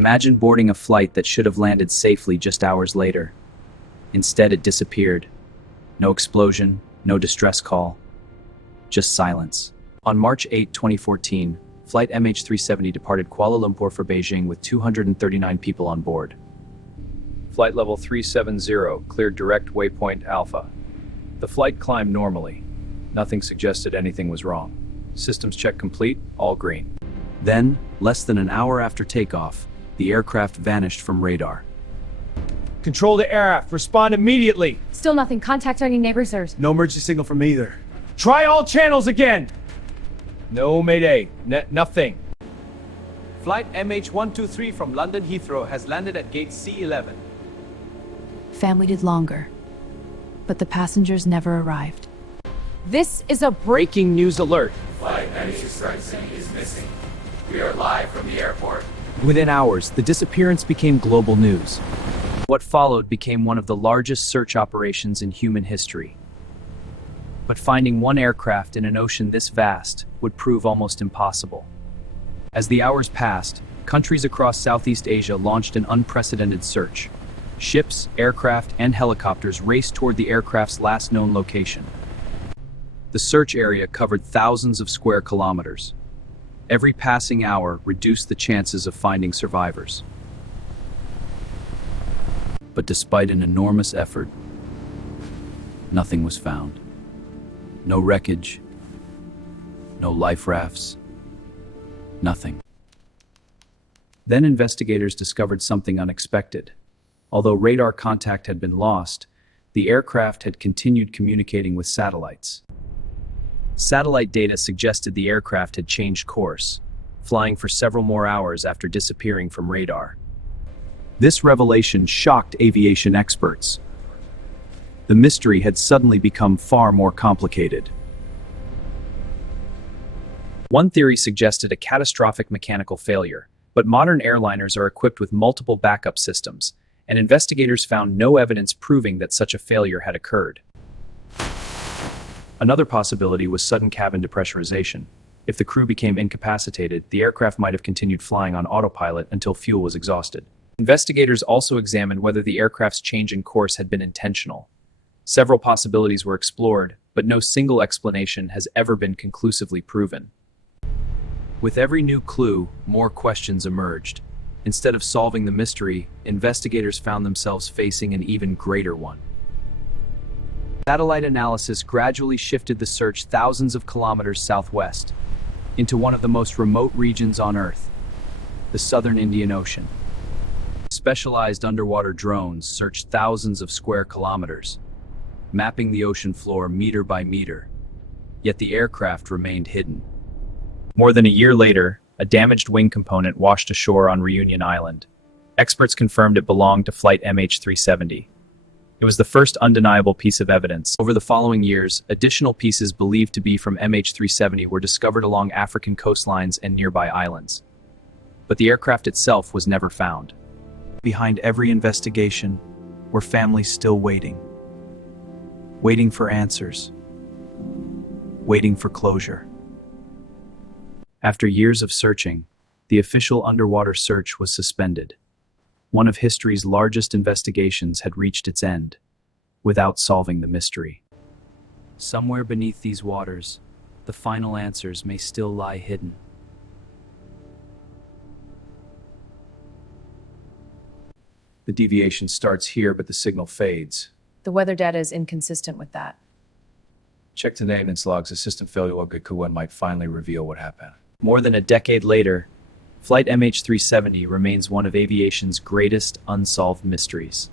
Imagine boarding a flight that should have landed safely just hours later. Instead, it disappeared. No explosion, no distress call, just silence. On March 8, 2014, Flight MH370 departed Kuala Lumpur for Beijing with 239 people on board. Flight level 370 cleared direct waypoint Alpha. The flight climbed normally. Nothing suggested anything was wrong. Systems check complete, all green. Then, less than an hour after takeoff, the aircraft vanished from radar. Control to aircraft, respond immediately. Still nothing. Contact any neighbors, sirs. No emergency signal from either. Try all channels again. No mayday, nothing. Flight MH123 from London Heathrow has landed at gate C11. Family did longer, but the passengers never arrived. This is a Breaking news alert. Flight MH370 is missing. We are live from the airport. Within hours, the disappearance became global news. What followed became one of the largest search operations in human history. But finding one aircraft in an ocean this vast would prove almost impossible. As the hours passed, countries across Southeast Asia launched an unprecedented search. Ships, aircraft, and helicopters raced toward the aircraft's last known location. The search area covered thousands of square kilometers. Every passing hour reduced the chances of finding survivors. But despite an enormous effort, nothing was found. No wreckage, no life rafts, nothing. Then investigators discovered something unexpected. Although radar contact had been lost, the aircraft had continued communicating with satellites. Satellite data suggested the aircraft had changed course, flying for several more hours after disappearing from radar. This revelation shocked aviation experts. The mystery had suddenly become far more complicated. One theory suggested a catastrophic mechanical failure, but modern airliners are equipped with multiple backup systems, and investigators found no evidence proving that such a failure had occurred. Another possibility was sudden cabin depressurization. If the crew became incapacitated, the aircraft might have continued flying on autopilot until fuel was exhausted. Investigators also examined whether the aircraft's change in course had been intentional. Several possibilities were explored, but no single explanation has ever been conclusively proven. With every new clue, more questions emerged. Instead of solving the mystery, investigators found themselves facing an even greater one. Satellite analysis gradually shifted the search thousands of kilometers southwest, into one of the most remote regions on Earth, the southern Indian Ocean. Specialized underwater drones searched thousands of square kilometers, mapping the ocean floor meter by meter, yet the aircraft remained hidden. More than a year later, a damaged wing component washed ashore on Reunion Island. Experts confirmed it belonged to Flight MH370. It was the first undeniable piece of evidence. Over the following years, additional pieces believed to be from MH370 were discovered along African coastlines and nearby islands. But the aircraft itself was never found. Behind every investigation were families still waiting. Waiting for answers. Waiting for closure. After years of searching, the official underwater search was suspended. One of history's largest investigations had reached its end, without solving the mystery. Somewhere beneath these waters, the final answers may still lie hidden. The deviation starts here, but the signal fades. The weather data is inconsistent with that. Check the maintenance logs. A system failure log might finally reveal what happened. More than a decade later, Flight MH370 remains one of aviation's greatest unsolved mysteries.